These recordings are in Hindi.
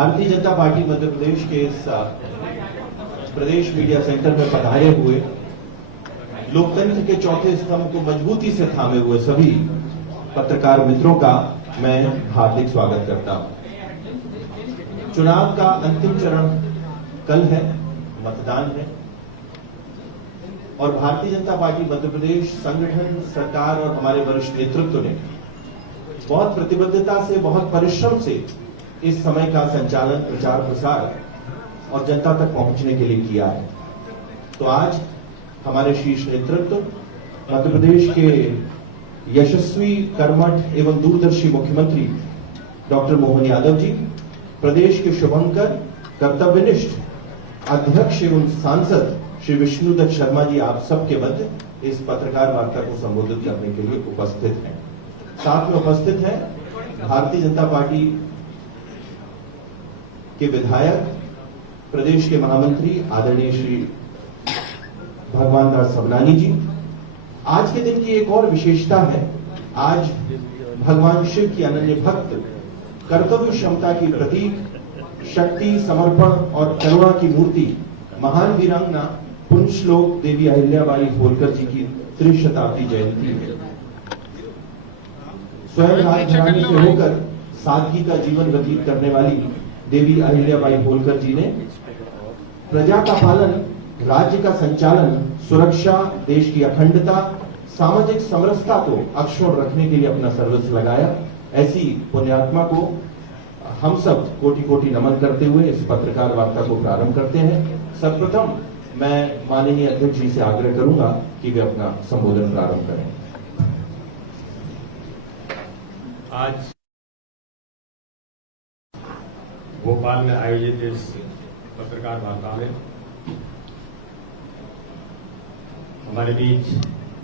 भारतीय जनता पार्टी मध्य प्रदेश के इस प्रदेश मीडिया सेंटर में पधारे हुए लोकतंत्र के चौथे स्तंभ को मजबूती से थामे हुए सभी पत्रकार मित्रों का मैं हार्दिक स्वागत करता हूं। चुनाव का अंतिम चरण कल है, मतदान है और भारतीय जनता पार्टी मध्य प्रदेश संगठन, सरकार और हमारे वरिष्ठ नेतृत्व ने बहुत प्रतिबद्धता से, बहुत परिश्रम से इस समय का संचालन, प्रचार प्रसार और जनता तक पहुंचने के लिए किया है। तो आज हमारे शीर्ष नेतृत्व, मध्य प्रदेश के यशस्वी, कर्मठ एवं दूरदर्शी मुख्यमंत्री डॉक्टर मोहन यादव जी, प्रदेश के शुभंकर, कर्तव्यनिष्ठ अध्यक्ष एवं सांसद श्री विष्णुदत्त शर्मा जी, आप सबके मध्य इस पत्रकार वार्ता को संबोधित करने के लिए उपस्थित हैं। साथ में उपस्थित हैं भारतीय जनता पार्टी के विधायक, प्रदेश के महामंत्री आदरणीय श्री भगवान दास सबनानी जी। आज के दिन की एक और विशेषता है, आज भगवान शिव की अनन्य भक्त, कर्तव्य क्षमता की प्रतीक, शक्ति, समर्पण और करुणा की मूर्ति, महान वीरांगना पुण्यश्लोक देवी अहिल्याबाई होलकर जी की त्रिशताब्दी जयंती है। स्वयं राजघराने से होकर सादगी का जीवन व्यतीत करने वाली देवी अहिल्याबाई होलकर जी ने प्रजा का पालन, राज्य का संचालन, सुरक्षा, देश की अखंडता, सामाजिक समरसता को अक्षुण्ण रखने के लिए अपना सर्वस्व लगाया। ऐसी पुण्यात्मा को हम सब कोटि कोटि नमन करते हुए इस पत्रकार वार्ता को प्रारंभ करते हैं। सर्वप्रथम मैं माननीय अध्यक्ष जी से आग्रह करूंगा कि वे अपना संबोधन प्रारंभ करें। आज भोपाल में आयोजित इस पत्रकार वार्ता में हमारे बीच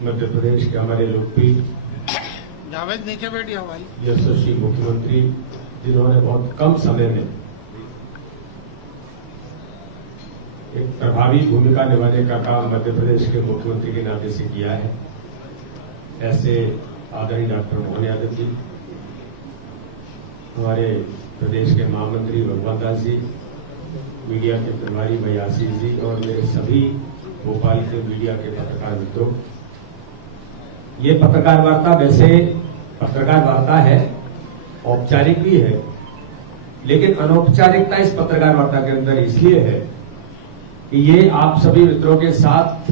मध्य प्रदेश के हमारे लोकप्रिय जावेद नीचे बैठिए भाई, यशस्वी मुख्यमंत्री, जिन्होंने बहुत कम समय में एक प्रभावी भूमिका निभाने का काम मध्य प्रदेश के मुख्यमंत्री के नाते से किया है, ऐसे आदरणीय डॉक्टर मोहन यादव जी, हमारे प्रदेश के महामंत्री भगवान दास जी, मीडिया के प्रभारी भाई आशीष जी और मेरे सभी भोपाल के मीडिया के पत्रकार मित्रों। ये पत्रकार वार्ता वैसे पत्रकार वार्ता है, औपचारिक भी है, लेकिन अनौपचारिकता इस पत्रकार वार्ता के अंदर इसलिए है कि ये आप सभी मित्रों के साथ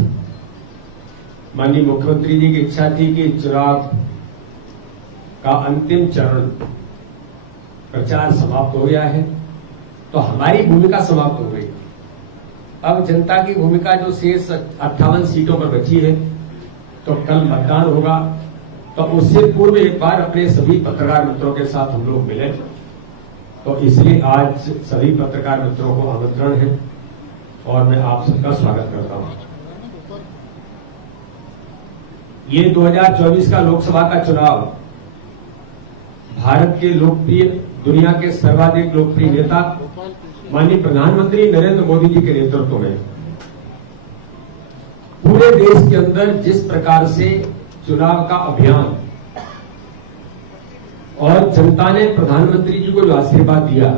माननीय मुख्यमंत्री जी की इच्छा थी कि चुनाव का अंतिम चरण प्रचार समाप्त हो गया है, तो हमारी भूमिका समाप्त हो गई। अब जनता की भूमिका जो शेष 58 सीटों पर बची है, तो कल मतदान होगा, तो उससे पूर्व एक बार अपने सभी पत्रकार मित्रों के साथ हम लोग मिले। तो इसलिए आज सभी पत्रकार मित्रों को आमंत्रण है और मैं आप सबका स्वागत करता हूं। ये 2024 का लोकसभा का चुनाव भारत के लोकप्रिय, दुनिया के सर्वाधिक लोकप्रिय नेता माननीय प्रधानमंत्री नरेंद्र मोदी जी के नेतृत्व में पूरे देश के अंदर जिस प्रकार से चुनाव का अभियान और जनता ने प्रधानमंत्री जी को जो आशीर्वाद दिया,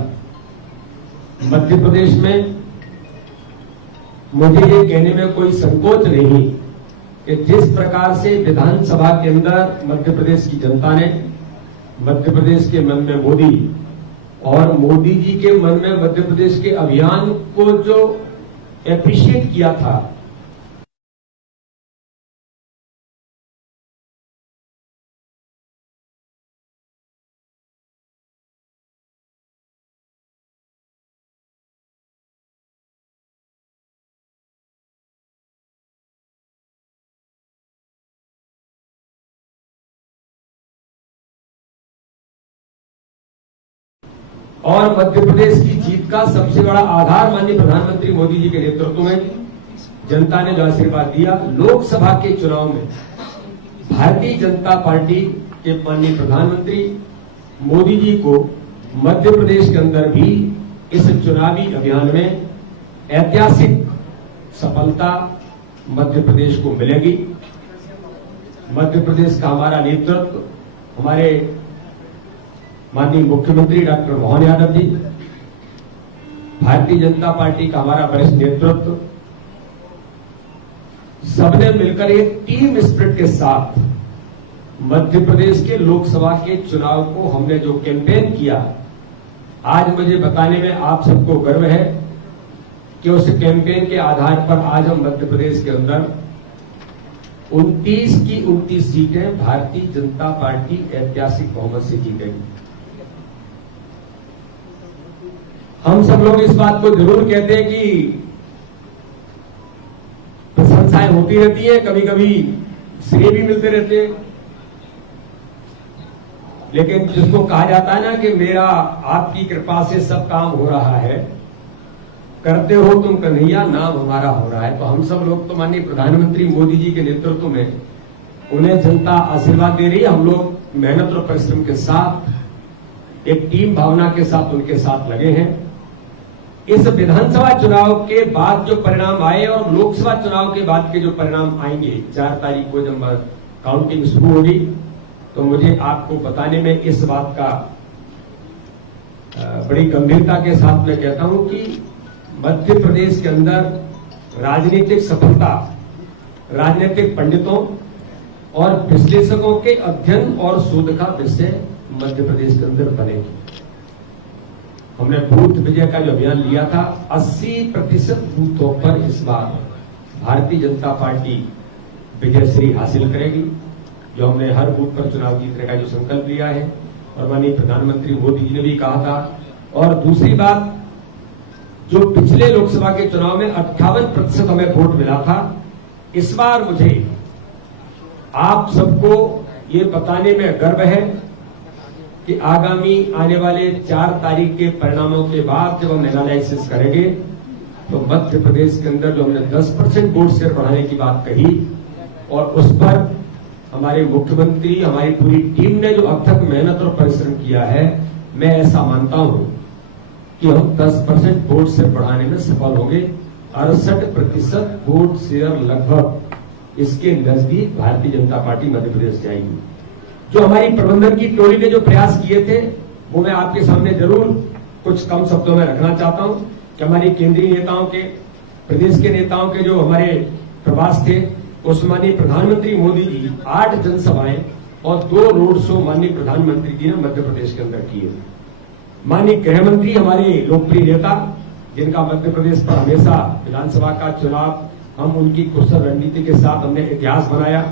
मध्य प्रदेश में मुझे ये कहने में कोई संकोच नहीं कि जिस प्रकार से विधानसभा के अंदर मध्य प्रदेश की जनता ने मध्य प्रदेश के मन में मोदी और मोदी जी के मन में मध्य प्रदेश के अभियान को जो एप्रिशिएट किया था, और मध्य प्रदेश की जीत का सबसे बड़ा आधार माननीय प्रधानमंत्री मोदी जी के नेतृत्व में जनता ने जो आशीर्वाद दिया, लोकसभा के चुनाव में भारतीय जनता पार्टी के माननीय प्रधानमंत्री मोदी जी को मध्य प्रदेश के अंदर भी इस चुनावी अभियान में ऐतिहासिक सफलता मध्य प्रदेश को मिलेगी। मध्य प्रदेश का हमारा नेतृत्व, हमारे माननीय मुख्यमंत्री डॉक्टर मोहन यादव जी, भारतीय जनता पार्टी का हमारा वरिष्ठ नेतृत्व, सबने मिलकर एक टीम स्पिरिट के साथ मध्य प्रदेश के लोकसभा के चुनाव को हमने जो कैंपेन किया, आज मुझे बताने में आप सबको गर्व है कि उस कैंपेन के आधार पर आज हम मध्य प्रदेश के अंदर 29 की 29 सीटें भारतीय जनता पार्टी ऐतिहासिक बहुमत से जीतेगी। हम सब लोग इस बात को जरूर कहते हैं कि प्रशंसाएं होती रहती है, कभी कभी श्रेय भी मिलते रहते हैं, लेकिन जिसको कहा जाता है ना कि मेरा आपकी कृपा से सब काम हो रहा है, करते हो तुम कन्हैया, नाम हमारा हो रहा है। तो हम सब लोग तो माननीय प्रधानमंत्री मोदी जी के नेतृत्व में उन्हें जनता आशीर्वाद दे रही है। हम लोग मेहनत और परिश्रम के साथ एक टीम भावना के साथ उनके साथ लगे हैं। इस विधानसभा चुनाव के बाद जो परिणाम आए और लोकसभा चुनाव के बाद के जो परिणाम आएंगे, 4 तारीख को जब काउंटिंग शुरू होगी, तो मुझे आपको बताने में इस बात का बड़ी गंभीरता के साथ मैं कहता हूं कि मध्य प्रदेश के अंदर राजनीतिक सफलता राजनीतिक पंडितों और विश्लेषकों के अध्ययन और शोध का विषय मध्य प्रदेश के अंदर बनेगी। हमने बूथ विजय का जो अभियान लिया था, 80% बूथों पर इस बार भारतीय जनता पार्टी विजयश्री हासिल करेगी, जो हमने हर बूथ पर चुनाव जीतने का जो संकल्प लिया है और माननीय प्रधानमंत्री मोदी जी ने भी कहा था। और दूसरी बात, जो पिछले लोकसभा के चुनाव में 58% हमें वोट मिला था, इस बार मुझे आप सबको ये बताने में गर्व है कि आगामी आने वाले 4 तारीख के परिणामों के बाद जब हम एनालिसिस करेंगे तो मध्य प्रदेश के अंदर जो हमने 10% वोट शेयर बढ़ाने की बात कही और उस पर हमारे मुख्यमंत्री, हमारी पूरी टीम ने जो अब तक मेहनत और परिश्रम किया है, मैं ऐसा मानता हूं कि हम 10% वोट शेयर बढ़ाने में सफल होंगे। 68% वोट शेयर लगभग इसके नजदीक भारतीय जनता पार्टी मध्य प्रदेश जाएगी। जो हमारी प्रबंधन की टोली ने जो प्रयास किए थे, वो मैं आपके सामने जरूर कुछ कम शब्दों में रखना चाहता हूं कि हमारी केंद्रीय नेताओं के, प्रदेश के नेताओं के जो हमारे प्रवास थे, उस माननीय प्रधानमंत्री मोदी जी 8 जनसभाएं और 2 रोड शो माननीय प्रधानमंत्री जी ने मध्य प्रदेश के अंदर किए। माननीय गृह मंत्री, हमारे लोकप्रिय नेता, जिनका मध्य प्रदेश पर हमेशा विधानसभा का चुनाव हम उनकी कुशल रणनीति के साथ हमने इतिहास बनाया।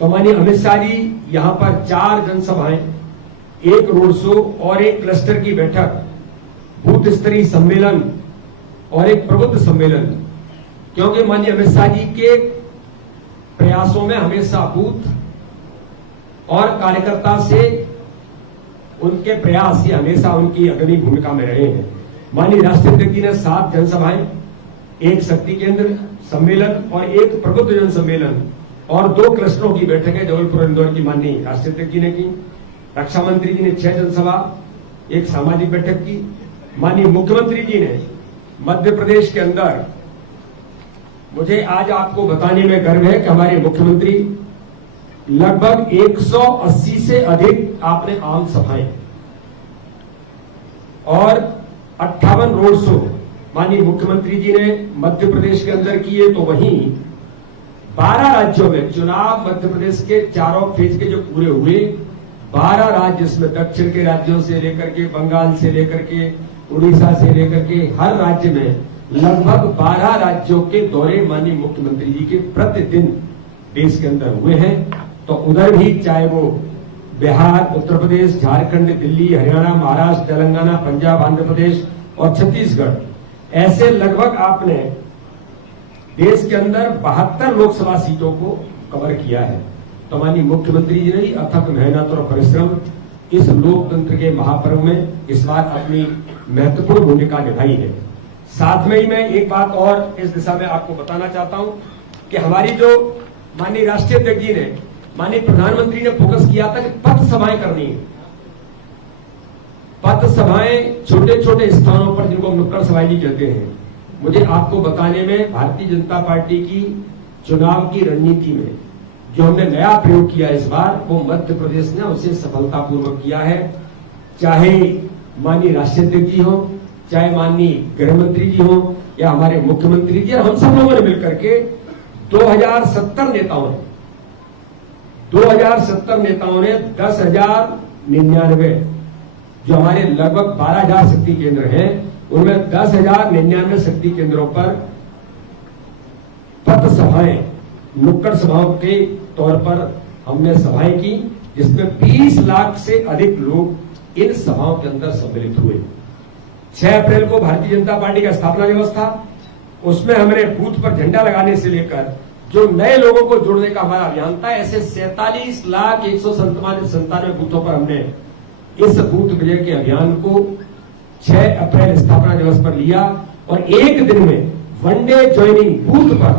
तो माननीय अमित शाह जी यहां पर 4 जनसभाएं, 1 रोड शो और 1 क्लस्टर की बैठक, बूथ स्तरीय सम्मेलन और एक प्रबुद्ध सम्मेलन, क्योंकि माननीय अमित शाह जी के प्रयासों में हमेशा बूथ और कार्यकर्ता से उनके प्रयास ही हमेशा उनकी अग्रणी भूमिका में रहे हैं। माननीय राष्ट्रीय अध्यक्ष जी ने 7 जनसभाएं, 1 शक्ति केंद्र सम्मेलन और 1 प्रबुद्ध जन सम्मेलन और 2 क्लस्टरों की बैठकें जबलपुर इंदौर की माननीय राष्ट्रीय अध्यक्ष जी ने की। रक्षा मंत्री जी ने 6 जनसभा, 1 सामाजिक बैठक की। माननीय मुख्यमंत्री जी ने मध्य प्रदेश के अंदर, मुझे आज आपको बताने में गर्व है कि हमारे मुख्यमंत्री लगभग 180 से अधिक आपने आम सभाएं और 58 रोड शो माननीय मुख्यमंत्री जी ने मध्य प्रदेश के अंदर किए। तो वहीं 12 राज्यों में चुनाव मध्य प्रदेश के चारों फेज के जो पूरे हुए, 12 राज्य, इसमें दक्षिण के राज्यों से लेकर के, बंगाल से लेकर के, उड़ीसा से लेकर के, हर राज्य में लगभग 12 राज्यों के दौरे माननीय मुख्यमंत्री जी के प्रतिदिन देश के अंदर हुए हैं। तो उधर भी चाहे वो बिहार, उत्तर प्रदेश, झारखंड, दिल्ली, हरियाणा, महाराष्ट्र, तेलंगाना, पंजाब, आंध्र प्रदेश और छत्तीसगढ़, ऐसे लगभग आपने देश के अंदर 72 लोकसभा सीटों को कवर किया है। तो माननीय मुख्यमंत्री जी ने भी अथक मेहनत और परिश्रम इस लोकतंत्र के महापर्व में इस बार अपनी महत्वपूर्ण भूमिका निभाई है। साथ में ही मैं एक बात और इस दिशा में आपको बताना चाहता हूं कि हमारी जो माननीय राष्ट्रीय अध्यक्ष जी ने, माननीय प्रधानमंत्री ने फोकस किया था कि पथ सभाएं करनी है। पथ सभाएं छोटे छोटे स्थानों पर, जिनको नुक्कड़ सभाएं भी कहते हैं। मुझे आपको बताने में भारतीय जनता पार्टी की चुनाव की रणनीति में जो हमने नया प्रयोग किया इस बार, वो मध्य प्रदेश ने उसे सफलतापूर्वक किया है। चाहे माननीय राष्ट्रीय अध्यक्ष जी हो, चाहे माननीय गृह मंत्री जी हो या हमारे मुख्यमंत्री जी, हम सब लोगों ने मिलकर के 2070 नेताओं ने 10,099 जो हमारे लगभग 12,000 शक्ति केंद्र हैं, उनमें 10,099 शक्ति केंद्रों पर पथ सभाएं, नुक्कड़ सभाओं के तौर पर हमने सभाएं की, जिसमें 20 लाख से अधिक लोग इन सभाओं के अंदर सम्मिलित हुए। 6 अप्रैल को भारतीय जनता पार्टी का स्थापना दिवस था। उसमें हमने बूथ पर झंडा लगाने से लेकर जो नए लोगों को जोड़ने का हमारा अभियान था, ऐसे 47,197 बूथों पर हमने इस बूथ विजय के अभियान को 6 अप्रैल स्थापना दिवस पर लिया और एक दिन में वनडे ज्वाइनिंग बूथ पर,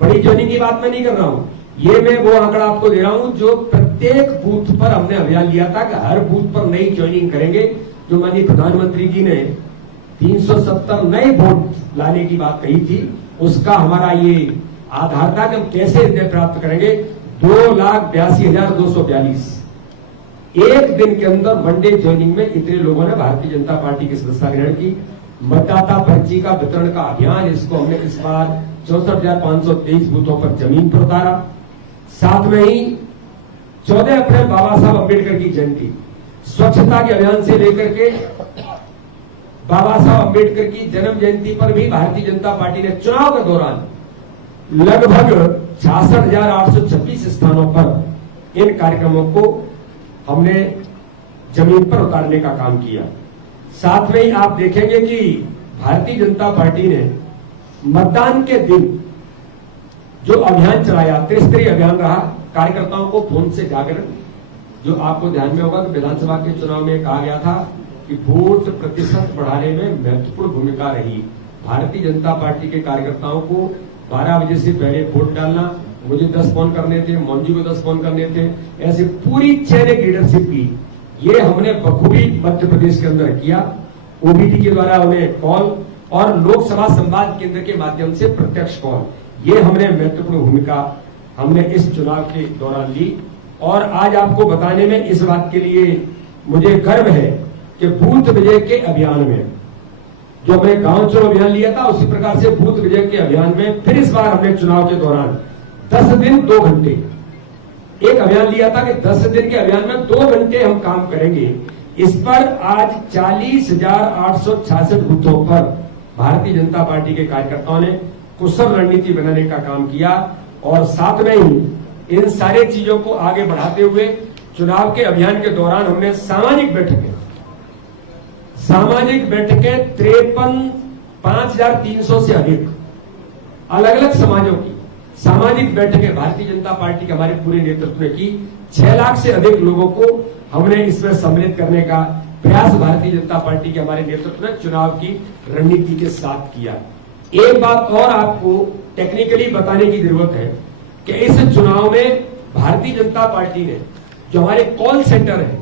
बड़ी ज्वाइनिंग की बात मैं नहीं कर रहा हूं, ये मैं वो आंकड़ा आपको दे रहा हूं जो प्रत्येक बूथ पर हमने अभियान लिया था कि हर बूथ पर नई ज्वाइनिंग करेंगे। जो माननीय प्रधानमंत्री जी ने 370 नए वोट लाने की बात कही थी, उसका हमारा ये आधार था कि हम कैसे इन्हें प्राप्त करेंगे। 2,82,242 एक दिन के अंदर वनडे ज्वाइनिंग में इतने लोगों ने भारतीय जनता पार्टी की सदस्यता ग्रहण की। मतदाता पर्ची का वितरण का अभियान, इसको हमने इस बार 64,523 बूथों पर जमीन पर उतारा। साथ में ही 14 अप्रैल बाबा साहब अम्बेडकर की जयंती, स्वच्छता के अभियान से लेकर के बाबा साहब अम्बेडकर की जन्म जयंती पर भी भारतीय जनता पार्टी ने चुनाव के दौरान लगभग 66,826 स्थानों पर इन कार्यक्रमों को हमने जमीन पर उतारने का काम किया। साथ में ही आप देखेंगे कि भारतीय जनता पार्टी ने मतदान के दिन जो अभियान चलाया, त्रिस्तरीय अभियान रहा, कार्यकर्ताओं को फोन से जागरण, जो आपको ध्यान में होगा कि विधानसभा के चुनाव में कहा गया था कि वोट प्रतिशत बढ़ाने में महत्वपूर्ण भूमिका रही। भारतीय जनता पार्टी के कार्यकर्ताओं को 12 बजे से पहले वोट डालना, मुझे 10 फोन करने थे, मोंजी को 10 फोन करने थे, ऐसे पूरी चेन लीडरशिप की ये हमने बखूबी मध्य प्रदेश के अंदर किया। ओबीटी के द्वारा उन्हें कॉल और लोकसभा संवाद केंद्र के माध्यम से प्रत्यक्ष कॉल, ये हमने महत्वपूर्ण भूमिका हमने इस चुनाव के दौरान ली। और आज आपको बताने में इस बात के लिए मुझे गर्व है कि बूथ विजय के अभियान में जो हमने गांव चलो अभियान लिया था, उसी प्रकार से बूथ विजय के अभियान में फिर इस बार हमने चुनाव के दौरान 10 दिन 2 घंटे एक अभियान लिया था कि 10 दिन के अभियान में 2 घंटे हम काम करेंगे। इस पर आज 40,866 बूथों पर भारतीय जनता पार्टी के कार्यकर्ताओं ने कुशल रणनीति बनाने का काम किया और साथ में ही इन सारे चीजों को आगे बढ़ाते हुए चुनाव के अभियान के दौरान हमने सामाजिक बैठकें 5,300 से अधिक अलग अलग समाजों की सामाजिक बैठकें भारतीय जनता पार्टी के हमारे पूरे नेतृत्व ने की। 6 लाख से अधिक लोगों को हमने इसमें सम्मिलित करने का प्रयास भारतीय जनता पार्टी के हमारे नेतृत्व ने चुनाव की रणनीति के साथ किया। एक बात और आपको टेक्निकली बताने की जरूरत है कि इस चुनाव में भारतीय जनता पार्टी ने जो हमारे कॉल सेंटर है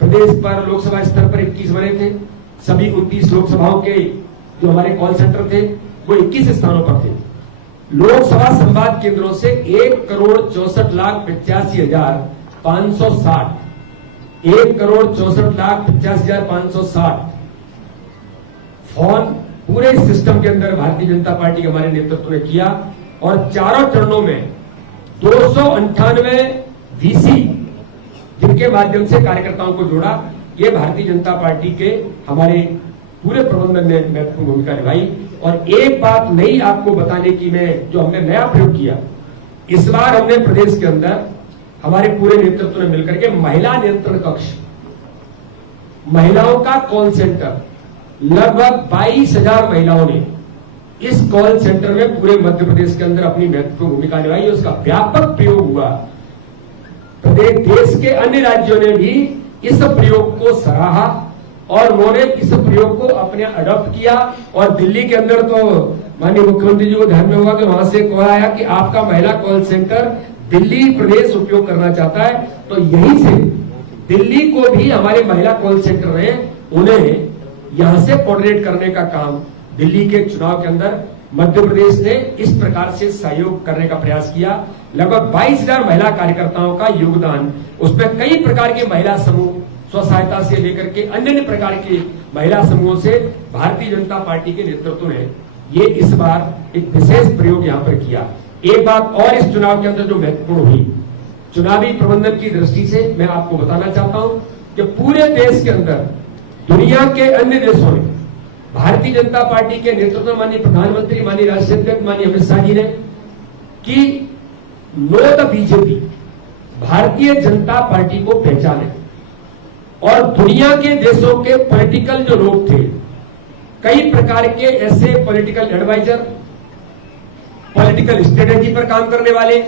प्रदेश पर, लोकसभा स्तर पर 21 बने थे, सभी 29 लोकसभाओं के जो हमारे कॉल सेंटर थे वो 21 स्थानों पर थे। लोकसभा संवाद केंद्रों से 1,64,85,560 1,64,85,560 फोन पूरे सिस्टम के अंदर भारतीय जनता पार्टी के हमारे नेतृत्व ने किया और चारों चरणों में 298 वीसी जिनके माध्यम से कार्यकर्ताओं को जोड़ा। ये भारतीय जनता पार्टी के हमारे पूरे प्रबंधन ने महत्वपूर्ण भूमिका निभाई। और एक बात नई आपको बताने की मैं जो हमने नया प्रयोग किया, इस बार हमने प्रदेश के अंदर हमारे पूरे नेतृत्व ने मिलकर के महिला नियंत्रण कक्ष, महिलाओं का कॉल सेंटर, लगभग 22,000 महिलाओं ने इस कॉल सेंटर में पूरे मध्य प्रदेश के अंदर अपनी महत्वपूर्ण भूमिका निभाई। उसका व्यापक प्रयोग हुआ। प्रदेश देश के अन्य राज्यों ने भी इस प्रयोग को सराहा और उन्होंने इस प्रयोग को अपने अडॉप्ट किया। और दिल्ली के अंदर तो माननीय मुख्यमंत्री जी को ध्यान में होगा कि वहां से कहा आया कि आपका महिला कॉल सेंटर दिल्ली प्रदेश उपयोग करना चाहता है, तो यहीं से दिल्ली को भी हमारे महिला कॉल सेंटर ने उन्हें यहां से कोऑर्डिनेट करने का काम दिल्ली के चुनाव के अंदर मध्य प्रदेश ने इस प्रकार से सहयोग करने का प्रयास किया। लगभग 22,000 महिला कार्यकर्ताओं का योगदान, उसमें कई प्रकार के महिला समूह स्व सहायता से लेकर के अन्य प्रकार के महिला समूहों से भारतीय जनता पार्टी के नेतृत्व ने ये इस बार एक विशेष प्रयोग यहां पर किया। एक बात और इस चुनाव के अंदर जो महत्वपूर्ण हुई, चुनावी प्रबंधन की दृष्टि से मैं आपको बताना चाहता हूं कि पूरे देश के अंदर दुनिया के अन्य देशों में भारतीय जनता पार्टी के नेतृत्व में माननीय प्रधानमंत्री, माननीय राष्ट्रीय अध्यक्ष, माननीय अमित शाह जी ने कि know the BJP, Bharatiya Janata party को पहचाने। और दुनिया के देशों के पॉलिटिकल जो लोग थे, कई प्रकार के ऐसे पॉलिटिकल एडवाइजर, पॉलिटिकल स्ट्रेटेजी पर काम करने वाले,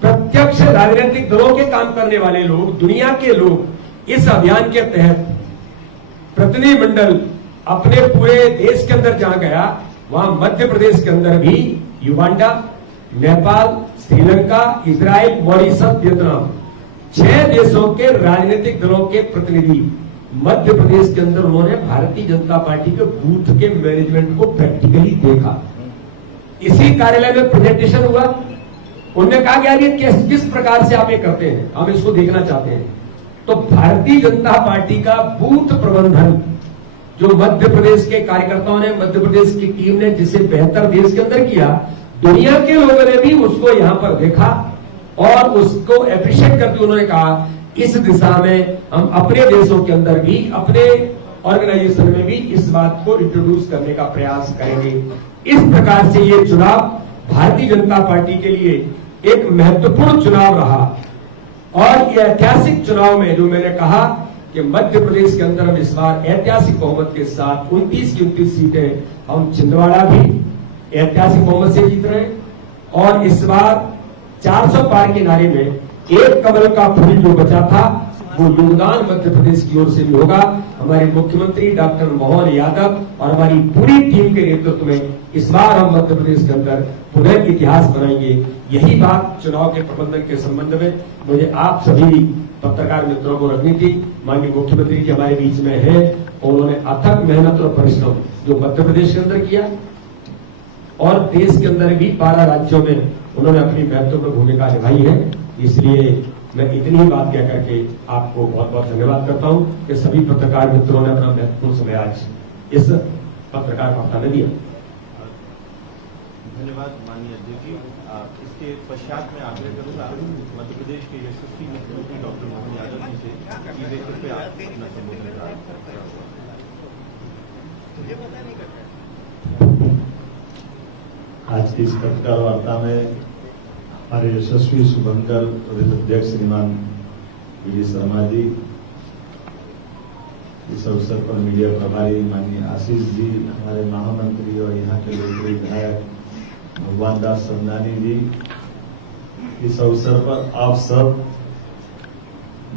प्रत्यक्ष राजनीतिक दलों के काम करने वाले लोग, दुनिया के लोग इस अभियान के तहत प्रतिनिधिमंडल अपने पूरे देश के अंदर जहां गया, वहां मध्य प्रदेश के अंदर भी Uganda, Nepal, Sri Lanka, Israel, Mauritius, Vietnam, 6 देशों के राजनीतिक दलों के प्रतिनिधि मध्य प्रदेश के अंदर उन्होंने भारतीय जनता पार्टी के बूथ के मैनेजमेंट को प्रैक्टिकली देखा। इसी कार्यालय में प्रेजेंटेशन हुआ। उन्होंने कहा कि यार ये किस प्रकार से आप ये करते हैं, हम इसको देखना चाहते हैं। तो भारतीय जनता पार्टी का बूथ प्रबंधन जो मध्य प्रदेश के कार्यकर्ताओं ने, मध्य प्रदेश की टीम ने जिसे बेहतर देश के अंदर किया, दुनिया के लोगों ने भी उसको यहां पर देखा और उसको एप्रिशिएट करते उन्होंने कहा इस दिशा में हम अपने देशों के अंदर भी, अपने ऑर्गेनाइजेशन में भी इस बात को इंट्रोड्यूस करने का प्रयास करेंगे। इस प्रकार से ये चुनाव भारतीय जनता पार्टी के लिए एक महत्वपूर्ण चुनाव रहा। और ये ऐतिहासिक चुनाव में जो मैंने कहा कि मध्य प्रदेश के अंदर हम इस बार ऐतिहासिक बहुमत के साथ 29 की 29 सीटें हम छिंदवाड़ा भी ऐतिहासिक बहुमत से जीत रहे हैं। और इस बार 400 पार के नारे में एक कमल का फूल जो बचा था वो योगदान मध्य प्रदेश की ओर से भी होगा। हमारे मुख्यमंत्री डॉक्टर मोहन यादव और हमारी पूरी टीम के नेतृत्व में इस बार हम मध्य प्रदेश के अंदर पुनः इतिहास बनाएंगे। यही बात चुनाव के प्रबंधन के संबंध में मुझे आप सभी पत्रकार मित्रों को रखनी थी। माननीय मुख्यमंत्री जी हमारे बीच में है और उन्होंने अथक मेहनत और परिश्रम जो मध्य प्रदेश के अंदर किया और देश के अंदर भी 12 राज्यों में उन्होंने अपनी महत्वपूर्ण भूमिका निभाई है। इसलिए मैं इतनी ही बात कह करके आपको बहुत बहुत धन्यवाद करता हूं कि सभी पत्रकार मित्रों ने अपना महत्वपूर्ण समय आज इस पत्रकार वार्ता में दिया। धन्यवाद माननीय अध्यक्ष जी। इसके पश्चात मैं आग्रह करूंगा मध्य प्रदेश के यशस्वी मुख्यमंत्री डॉक्टर मोहन यादव जी से कि वे कृपया अपना संबोधन करें। आज की इस पत्रकार वार्ता में हमारे यशस्वी शुभंकर प्रदेश अध्यक्ष श्रीमान वी शर्मा जी, इस अवसर पर मीडिया प्रभारी माननीय आशीष जी, हमारे महामंत्री और यहाँ के लोकप्रिय विधायक भगवान दास समदानी जी, इस अवसर पर आप सब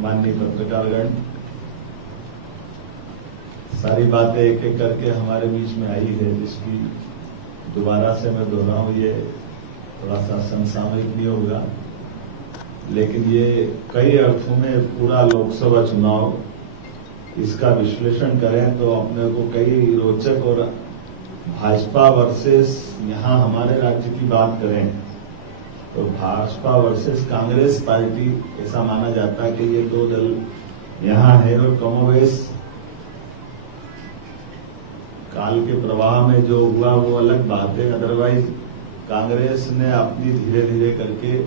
माननीय पत्रकारगण, सारी बातें एक एक करके हमारे बीच में आई है जिसकी दोबारा से मैं दोहराऊं, ये थोड़ा सा समसामयिक भी होगा, लेकिन ये कई अर्थों में पूरा लोकसभा चुनाव इसका विश्लेषण करें तो अपने को कई रोचक और भाजपा वर्सेस यहाँ हमारे राज्य की बात करें तो भाजपा वर्सेस कांग्रेस पार्टी ऐसा माना जाता है कि ये दो दल यहाँ है और कमोवेश काल के प्रवाह में जो हुआ वो अलग बात है। अदरवाइज कांग्रेस ने अपनी धीरे धीरे करके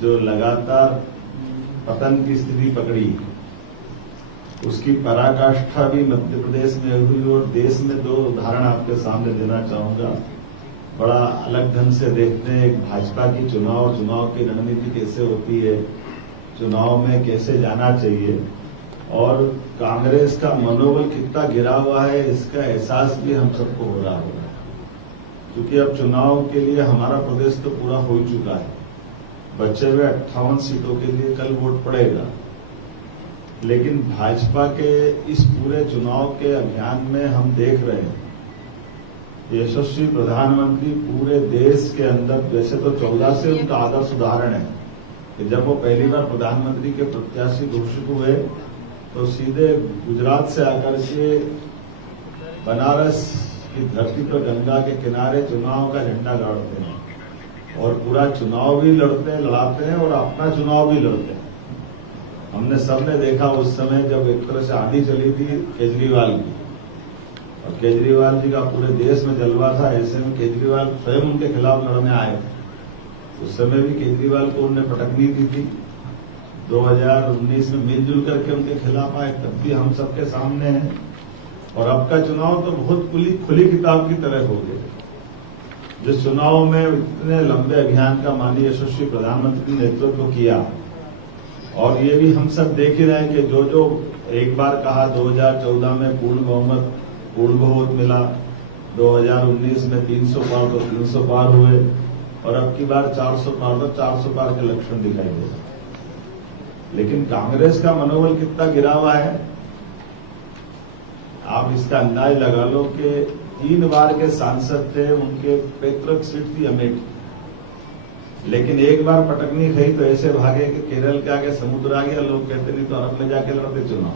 जो लगातार पतन की स्थिति पकड़ी उसकी पराकाष्ठा भी मध्य प्रदेश में हुई और देश में दो उदाहरण आपके सामने देना चाहूंगा। बड़ा अलग ढंग से देखते हैं एक भाजपा की चुनाव की रणनीति कैसे होती है, चुनाव में कैसे जाना चाहिए और कांग्रेस का मनोबल कितना गिरा हुआ है इसका एहसास भी हम सबको हो रहा होगा, क्योंकि अब चुनाव के लिए हमारा प्रदेश तो पूरा हो चुका है। बचे हुए 58 सीटों के लिए कल वोट पड़ेगा, लेकिन भाजपा के इस पूरे चुनाव के अभियान में हम देख रहे हैं यशस्वी प्रधानमंत्री पूरे देश के अंदर, वैसे तो 14 से उनका आदर्श उदाहरण है कि जब वो पहली बार प्रधानमंत्री के प्रत्याशी घोषित हुए तो सीधे गुजरात से आकर के बनारस की धरती पर गंगा के किनारे चुनाव का झंडा गाड़ते हैं और पूरा चुनाव भी लड़ाते हैं और अपना चुनाव भी लड़ते हैं। हमने सबने देखा उस समय जब एक तरह से आंधी चली थी केजरीवाल की, और केजरीवाल जी का पूरे देश में जलवा था। ऐसे में केजरीवाल स्वयं उनके खिलाफ लड़ने आए थे। उस समय भी केजरीवाल को उन्होंने पटकनी दी थी। 2019 में मिलजुल करके उनके खिलाफ आए, तब भी हम सबके सामने है। और अब का चुनाव तो बहुत खुली किताब की तरह हो गया। जिस चुनाव में इतने लंबे अभियान का माननीय यशस्वी प्रधानमंत्री ने नेतृत्व किया, और ये भी हम सब देख ही रहे हैं कि जो जो एक बार कहा 2014 में पूर्ण बहुमत मिला, 2019 में 300 पार तो 300 पार हुए, और अब की बार 400 पार तो 400 पार के लक्षण दिखाई दे रहे। लेकिन कांग्रेस का मनोबल कितना गिरा हुआ है, आप इसका अंदाज लगा लो कि 3 बार के सांसद थे, उनके पैतृक सीट थी अमेठी, लेकिन एक बार पटकनी खाई तो ऐसे भागे कि केरल के आगे समुद्र आ गया। लोग कहते नहीं तो अरब में जाके लड़ते चुनाव,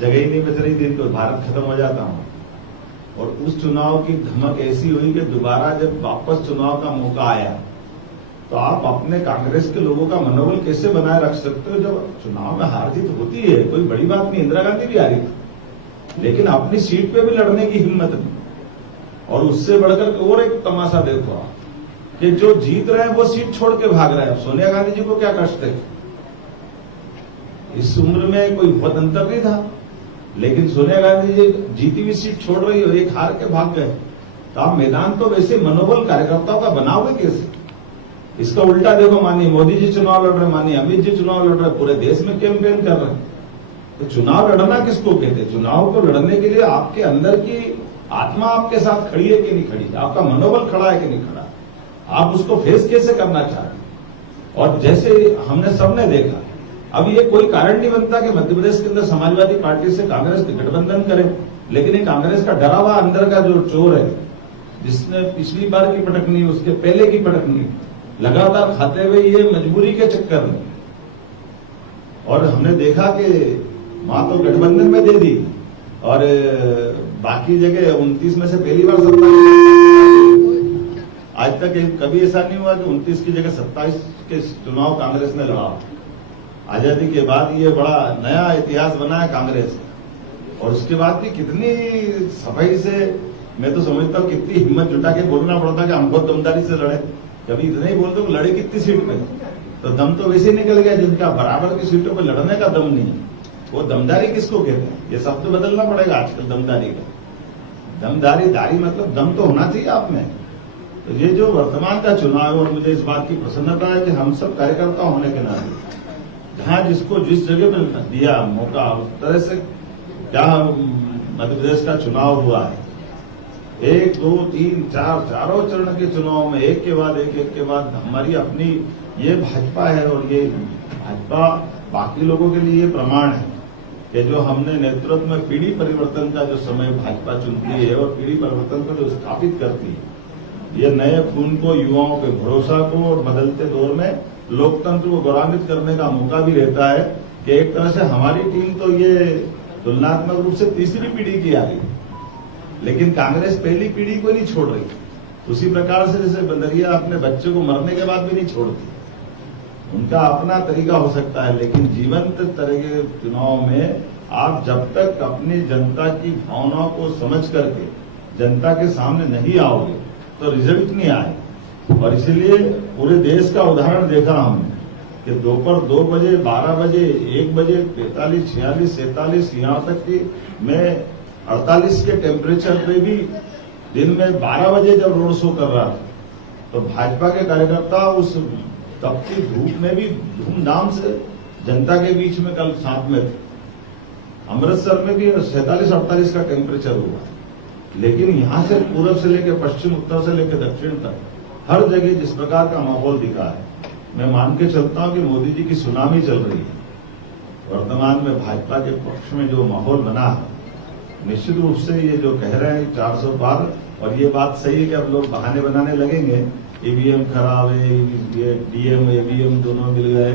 जगह ही नहीं बच रही थी, तो भारत खत्म हो जाता हूं। और उस चुनाव की धमक ऐसी हुई कि दोबारा जब वापस चुनाव का मौका आया, तो आप अपने कांग्रेस के लोगों का मनोबल कैसे बनाए रख सकते हो जब चुनाव में हार जीत होती है? कोई बड़ी बात नहीं, इंदिरा गांधी भी हारी थी, लेकिन अपनी सीट पे भी लड़ने की हिम्मत नहीं। और उससे बढ़कर और एक तमाशा देखो आप कि जो जीत रहे हैं वो सीट छोड़ के भाग रहे हैं। सोनिया गांधी जी को क्या कष्ट है? इस उम्र में कोई बहुत अंतर नहीं था, लेकिन सोनिया गांधी जी जीती हुई सीट छोड़ रही हो, एक हार के भाग गए। तो आप मैदान तो वैसे मनोबल कार्यकर्ताओं का बनाओगे कैसे? इसका उल्टा देखो, माननीय मोदी जी चुनाव लड़ रहे, माननीय अमित जी चुनाव लड़ रहे, पूरे देश में कैंपेन कर रहे हैं। तो चुनाव लड़ना किसको कहते हैं? चुनाव को लड़ने के लिए आपके अंदर की आत्मा आपके साथ खड़ी है कि नहीं खड़ी, आपका मनोबल खड़ा है कि नहीं खड़ा, आप उसको फेस कैसे करना चाहते हैं। और जैसे हमने सबने देखा, अब ये कोई कारण नहीं बनता कि मध्य प्रदेश के अंदर समाजवादी पार्टी से कांग्रेस गठबंधन करे, लेकिन ये कांग्रेस का डरा हुआ अंदर का जो चोर है, जिसने पिछली बार की पटकनी, उसके पहले की पटकनी लगातार खाते हुए, ये मजबूरी के चक्कर में। और हमने देखा कि मां तो गठबंधन में दे दी, और बाकी जगह 29 में से पहली बार 27, आज तक कभी ऐसा नहीं हुआ कि 29 की जगह 27 के चुनाव कांग्रेस ने लड़ा। आजादी के बाद ये बड़ा नया इतिहास बना है कांग्रेस। और उसके बाद भी कितनी सफाई से, मैं तो समझता हूँ कितनी हिम्मत जुटा के बोलना पड़ता कि हम बहुत दमदारी से लड़े। कभी इतना ही बोलते हो लड़े कितनी सीट में, तो दम तो वैसे निकल गया जिनका बराबर की सीटों पर लड़ने का दम नहीं है। वो दमदारी किसको कहते हैं? ये शब्द तो बदलना पड़ेगा आजकल दमदारी का। दारी मतलब दम तो होना चाहिए आप में। तो ये जो वर्तमान का चुनाव है, और मुझे इस बात की प्रसन्नता है कि हम सब कार्यकर्ता होने के नाते जहां जिसको जिस जगह पर दिया मौका, उस तरह से क्या मध्य प्रदेश का चुनाव हुआ है। 1, 2, 3, 4 चारों चरण के चुनाव में एक के बाद हमारी अपनी ये भाजपा है। और ये भाजपा बाकी लोगों के लिए ये प्रमाण है कि जो हमने नेतृत्व में पीढ़ी परिवर्तन का जो समय भाजपा चुनती है, और पीढ़ी परिवर्तन को जो स्थापित करती है, ये नए खून को, युवाओं के भरोसा को, और बदलते दौर में लोकतंत्र को गौरवान्वित करने का मौका भी रहता है कि एक तरह से हमारी टीम तो ये तुलनात्मक रूप से तीसरी पीढ़ी की आ गई, लेकिन कांग्रेस पहली पीढ़ी को नहीं छोड़ रही। उसी प्रकार से जैसे बंदरिया अपने बच्चे को मरने के बाद भी नहीं छोड़ती, उनका अपना तरीका हो सकता है, लेकिन जीवंत तरह के चुनाव में आप जब तक अपनी जनता की भावनाओं को समझ करके जनता के सामने नहीं आओगे तो रिजल्ट नहीं आए। और इसीलिए पूरे देश का उदाहरण देखा हमने कि दोपहर 2 बजे, 12 बजे, 1 बजे 45, 46, 47, यहाँ तक कि मैं 48 के टेम्परेचर पे भी दिन में 12 बजे जब रोड शो कर रहा था, तो भाजपा के कार्यकर्ता उस तपती धूप में भी धूमधाम से जनता के बीच में कल साथ में थे। अमृतसर में भी 47-48 का टेम्परेचर हुआ, लेकिन यहां से पूर्व से लेकर पश्चिम, उत्तर से लेकर दक्षिण तक हर जगह जिस प्रकार का माहौल दिखा है, मैं मान के चलता हूं कि मोदी जी की सुनामी चल रही है। वर्तमान में भाजपा के पक्ष में जो माहौल बना है, निश्चित रूप से ये जो कह रहे हैं 400 पार, और ये बात सही है कि अब लोग बहाने बनाने लगेंगे, ईवीएम खराब है, ये डीएम ईवीएम दोनों मिल गए,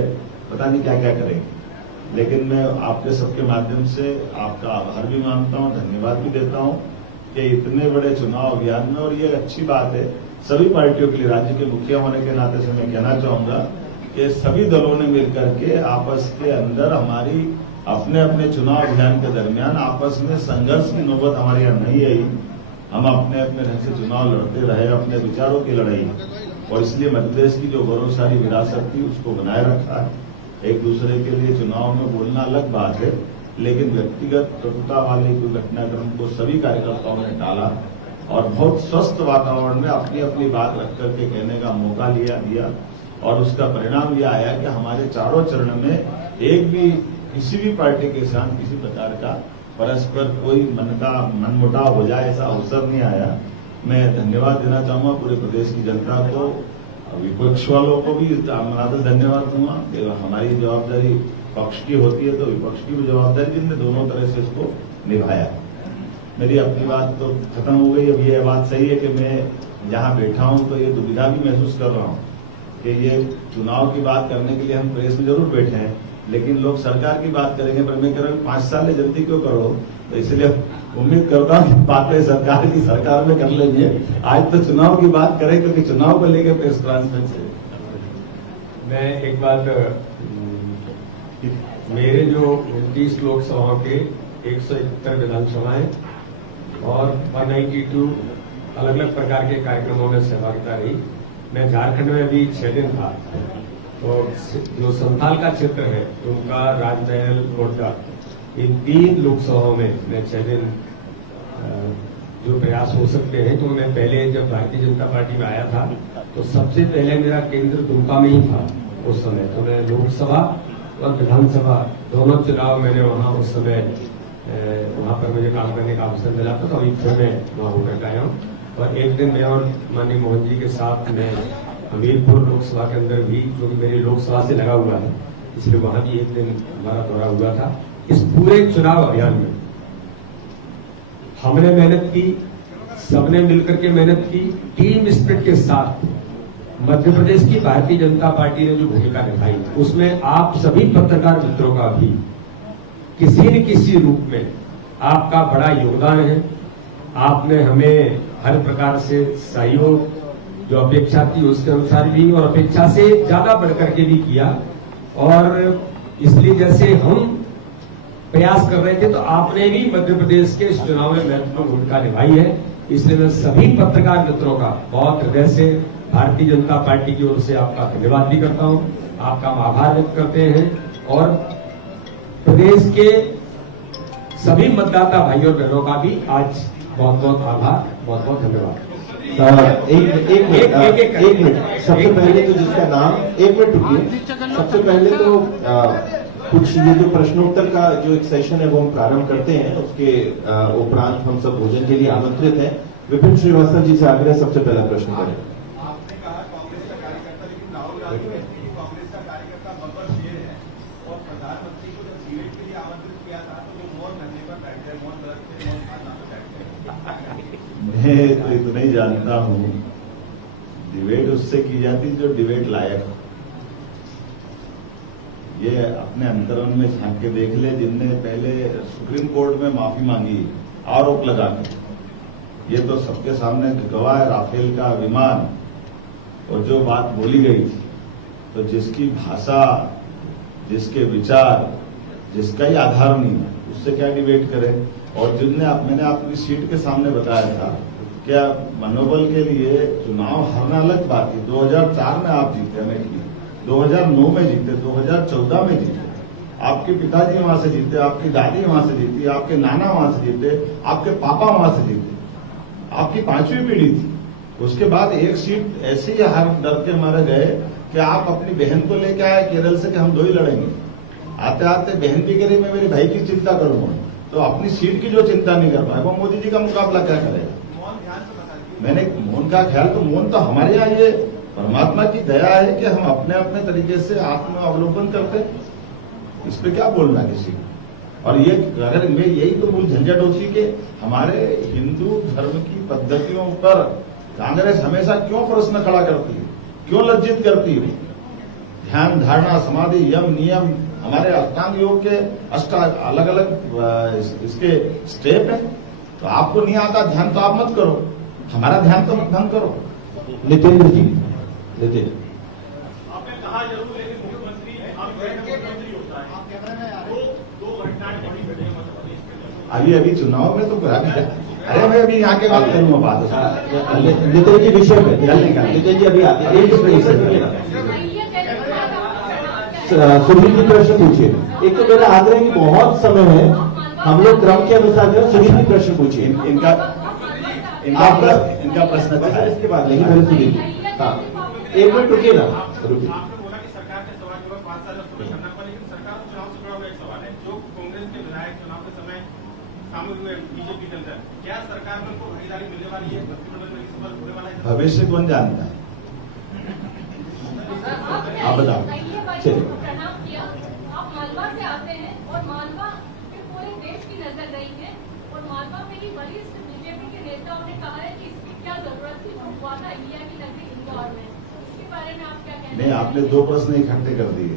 पता नहीं क्या क्या करेंगे। लेकिन मैं आपके सबके माध्यम से आपका आभार भी मानता हूं, धन्यवाद भी देता हूं कि इतने बड़े चुनाव अभियान में, और ये अच्छी बात है सभी पार्टियों के लिए, राज्य के मुखिया होने के नाते से मैं कहना चाहूंगा कि सभी दलों ने मिलकर के आपस के अंदर हमारी अपने अपने चुनाव अभियान के दरमियान आपस में संघर्ष की नौबत हमारे यहाँ नहीं आई। हम अपने अपने ढंग से चुनाव लड़ते रहे, अपने विचारों की लड़ाई, और इसलिए मध्य प्रदेश की जो गौरवशाली विरासत थी उसको बनाए रखा है। एक दूसरे के लिए चुनाव में बोलना अलग बात है, लेकिन व्यक्तिगत कटुता वाले कोई घटनाक्रम को सभी कार्यकर्ताओं ने टाला और बहुत स्वस्थ वातावरण में अपनी अपनी बात रख करके कहने का मौका दिया और उसका परिणाम यह आया कि हमारे चारों चरण में एक भी किसी भी पार्टी के साथ किसी प्रकार का परस्पर कोई मनमुटाव हो जाए ऐसा अवसर नहीं आया। मैं धन्यवाद देना चाहूंगा पूरे प्रदेश की जनता को, विपक्ष वालों को भी धन्यवाद दूंगा। हमारी जवाबदारी पक्ष की होती है तो विपक्ष की भी जवाबदारी, जिनने दोनों तरह से इसको निभाया। मेरी अपनी बात तो खत्म हो गई। अब ये बात सही है कि मैं जहां बैठा हूं तो ये दुविधा भी महसूस कर रहा हूं कि ये चुनाव की बात करने के लिए हम प्रेस में जरूर बैठे हैं, लेकिन लोग सरकार की बात करेंगे, पर मैं कह रहा हूं 5 साल है, जल्दी क्यों करो। तो इसलिए उम्मीद करता हूं कि बातें सरकार में कर लेंगे। आज तो चुनाव की बात करें क्योंकि चुनाव को लेकर प्रेस कॉन्फ्रेंस है। मैं एक बात, मेरे जो 29 लोकसभाओं के 171 विधानसभाएं और 192 अलग अलग प्रकार के कार्यक्रमों में सहभागिता रही। मैं झारखंड में भी 6 दिन था, तो जो संथाल का क्षेत्र है उनका राजमहल, गोड्डा, इन 3 लोकसभाओं में मैं 6 दिन जो प्रयास हो सकते हैं। तो मैं पहले जब भारतीय जनता पार्टी में आया था तो सबसे पहले मेरा केंद्र दुमका में ही था उस समय। तो मैं लोकसभा और विधानसभा दोनों चुनाव मैंने वहां उस समय वहां पर मुझे काम करने का अवसर मिला था, तो अभी फिर मैं वहां होकर आया हूँ। और एक दिन मैं और माननीय मोहन जी के साथ मैं हमीरपुर लोकसभा के अंदर भी, जो कि मेरी लोकसभा से लगा हुआ है, इसलिए वहां भी एक दिन हमारा दौरा हुआ था। इस पूरे चुनाव अभियान में हमने मेहनत की, सबने मिलकर के मेहनत की, टीम स्पिरिट के साथ मध्य प्रदेश की भारतीय जनता पार्टी ने जो भूमिका निभाई उसमें आप सभी पत्रकार मित्रों का भी किसी न किसी रूप में आपका बड़ा योगदान है। आपने हमें हर प्रकार से सहयोग जो अपेक्षा थी उसके अनुसार भी और अपेक्षा से ज्यादा बढ़कर के भी किया। और इसलिए जैसे हम प्रयास कर रहे थे तो आपने भी मध्य प्रदेश के इस चुनाव में महत्वपूर्ण भूमिका निभाई है। इसलिए मैं सभी पत्रकार मित्रों का बहुत हृदय से भारतीय जनता पार्टी की ओर से आपका धन्यवाद भी करता हूं, आपका आभार व्यक्त करते हैं और प्रदेश के सभी मतदाता भाई और बहनों का भी आज बहुत बहुत आभार, बहुत बहुत धन्यवाद। एक मिनट, सबसे पहले तो जिसका नाम, एक मिनट रुकिए, सबसे पहले तो कुछ ये जो प्रश्नोत्तर का जो एक सेशन है वो हम प्रारंभ करते हैं, उसके उपरांत हम सब भोजन के लिए आमंत्रित हैं। विपिन श्रीवास्तव जी से आग्रह, सबसे पहला प्रश्न करें। आपने कहा कांग्रेस का कार्यकर्ता, लेकिन राहुल गांधी ने कांग्रेस का कार्यकर्ता बब्बर शेर है और प्रधानमंत्री को जब डिबेट के लिए आमंत्रित किया था तो वो मौन धरने पर बैठ गए, मौन रखते, मौन खाना पर बैठ गए। मैं तो इतना ही जानता हूं, डिबेट उससे की जाती जो डिबेट लायक हो। ये अपने अंतरंग में झांक के देख ले, जिनने पहले सुप्रीम कोर्ट में माफी मांगी आरोप लगाकर, ये तो सबके सामने गवाह है। राफेल का विमान और जो बात बोली गई थी, तो जिसकी भाषा, जिसके विचार, जिसका ही आधार नहीं है, उससे क्या डिबेट करें। और जिनने मैंने अपनी सीट के सामने बताया था, क्या मनोबल के लिए चुनाव हारना अलग बात है। 2004 में आप जीते अमेठी, 2009 में जीते, 2014 में जीते, आपके पिताजी वहां से जीते, आपकी दादी वहां से जीती, आपके नाना वहां से जीते, आपके पापा वहां से जीते, आपकी 5वीं पीढ़ी थी। उसके बाद एक सीट ऐसे ही हार डर के मारे गए कि आप अपनी बहन को लेके आए केरल से कि हम 2 ही लड़ेंगे। आते आते बहन भी कह रही मैं मेरी भाई की चिंता करूंगा, तो अपनी सीट की जो चिंता नहीं कर पाए वो मोदी जी का मुकाबला क्या करेगा। मैंने मौन का ख्याल, तो मौन तो हमारे यहाँ ये परमात्मा की दया है कि हम अपने अपने तरीके से आत्म अवलोकन करते हैं, इस पे क्या बोलना किसी को। और ये अगर मैं यही तो मूल झंझट होती कि हमारे हिंदू धर्म की पद्धतियों पर कांग्रेस हमेशा क्यों प्रश्न खड़ा करती है, क्यों लज्जित करती है। ध्यान, धारणा, समाधि, यम, नियम, हमारे अष्टांग योग के अलग अलग इसके स्टेप है। तो आपको नहीं आता ध्यान तो आप मत करो, हमारा ध्यान तो मत भंग करो। नितेंद्र जी, नितिन, आपने कहा जरूर, लेकिन अभी चुनाव में तो अरे मैं अभी यहाँ के बात करूंगा बात नितिन जी विषय में निकल। नितिन जी अभी आते हैं एक मिनट सुनील जी प्रश्न पूछिए। एक तो मेरा आग्रह है कि बहुत समय है, हम लोग क्रम के अनुसार जो है, सुनील जी प्रश्न पूछिए। इनका प्रश्न अच्छा है। इसके बाद नहीं मेरे सुनील जी, हाँ एक मिनट रुकिए ना, रुकिए। आपने बोला कि सरकार के सवाल के बाद 5 साल अब तुम्हें करना पड़ा, लेकिन सरकार और चुनाव से जुड़ा हुआ एक सवाल है। जो कांग्रेस के विधायक चुनाव के समय शामिल हुए बीजेपी के अंदर, क्या सरकार में उनको भागीदारी मिलने वाली है? मंत्रिमंडल में इस बार होने वाला है? भविष्य कौन जानता है? आप बताओ। चलिए। प्रणाम किया। आप मालवा से आते हैं और मालवा के पूरे देश की नजर रही है और मालवा में ही वरिष्ठ बीजेपी के नेताओं ने कहा है कि इसकी क्या जरूरत थी, जो हुआ था इंडिया की नगरी इंदौर में। इसके बारे में आप क्या कहते नहीं, आपने दो प्रश्न इकट्ठे कर दिए।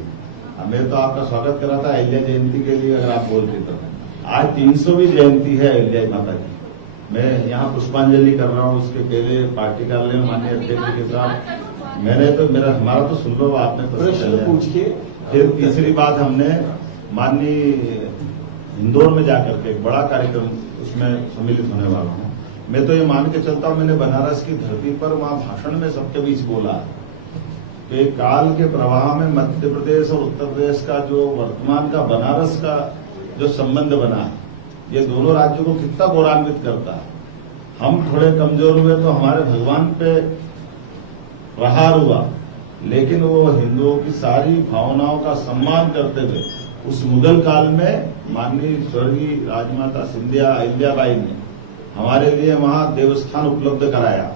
मैं तो आपका स्वागत कर रहा था अहिल्या जयंती के लिए, अगर आप बोलते तो। आज 300वीं जयंती है अहिल्या माता की। मैं यहाँ पुष्पांजलि कर रहा हूँ, उसके पहले पार्टी कार्यालय में माननीय अध्यक्ष के साथ हमारा तो सुन लो, आपने प्रश्न पूछिए। फिर तीसरी बात, हमने माननीय इंदौर में जाकर के एक बड़ा कार्यक्रम उसमें सम्मिलित होने वाला हूँ। मैं तो ये मान के चलता हूँ, मैंने बनारस की धरती पर वहां भाषण में सबके बीच बोला कि काल के प्रवाह में मध्य प्रदेश और उत्तर प्रदेश का जो वर्तमान का बनारस का जो संबंध बना है, ये दोनों राज्यों को कितना गौरवान्वित करता है। हम थोड़े कमजोर हुए तो हमारे भगवान पे प्रहार हुआ, लेकिन वो हिंदुओं की सारी भावनाओं का सम्मान करते हुए उस मुगल काल में माननीय स्वर्गीय राजमाता सिंधिया अहिल्याबाई ने हमारे लिए वहां देवस्थान उपलब्ध कराया।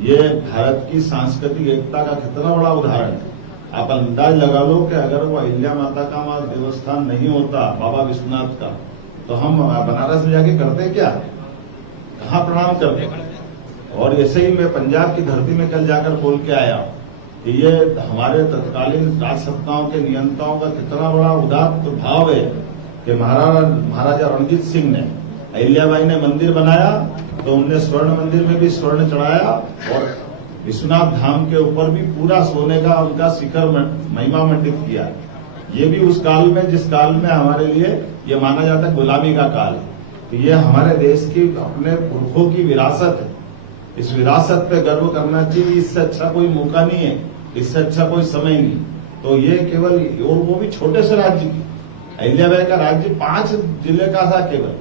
ये भारत की सांस्कृतिक एकता का कितना बड़ा उदाहरण है। आप अंदाज लगा लो कि अगर वो अहिल्या माता का वहां देवस्थान नहीं होता, बाबा विश्वनाथ का, तो हम बनारस में जाके करते क्या, कहाँ प्रणाम करते। और ऐसे ही मैं पंजाब की धरती में कल जाकर बोल के आया कि ये हमारे तत्कालीन राजसत्ताओं के नियंताओं का कितना बड़ा उदात्त भाव है कि महाराजा रणजीत सिंह ने, अहिल्याबाई ने मंदिर बनाया तो उनने स्वर्ण मंदिर में भी स्वर्ण चढ़ाया और विश्वनाथ धाम के ऊपर भी पूरा सोने का उनका शिखर महिमा मंडित किया। ये भी उस काल में जिस काल में हमारे लिए ये माना जाता है गुलामी का काल है। तो ये हमारे देश की अपने पुरखों की विरासत है। इस विरासत पे गर्व करना चाहिए। इससे अच्छा कोई मौका नहीं है, इससे अच्छा कोई समय नहीं। तो ये केवल, और वो भी छोटे से राज्य की, अहिल्याबाई का राज्य 5 जिले का था केवल,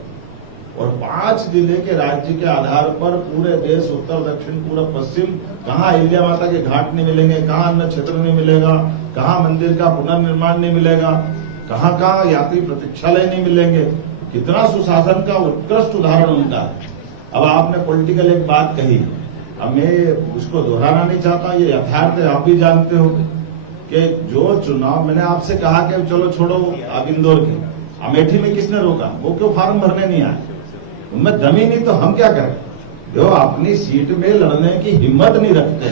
और 5 जिले के राज्य के आधार पर पूरे देश, उत्तर दक्षिण पूर्व पश्चिम, कहाँ अहिल्या माता के घाट नहीं मिलेंगे, कहाँ अन्न क्षेत्र नहीं मिलेगा, कहाँ मंदिर का पुनर्निर्माण नहीं मिलेगा, कहाँ कहाँ यात्री प्रतीक्षालय नहीं मिलेंगे। कितना सुशासन का उत्कृष्ट उदाहरण उनका है। अब आपने पॉलिटिकल एक बात कही, अब मैं उसको दोहराना नहीं चाहता, ये यथार्थ है, आप भी जानते हो कि जो चुनाव, मैंने आपसे कहा कि चलो छोड़ो आप इंदौर के, अमेठी में किसने रोका, वो क्यों फॉर्म भरने नहीं आए, उनमें दम ही नहीं, तो हम क्या करें। जो अपनी सीट में लड़ने की हिम्मत नहीं रखते,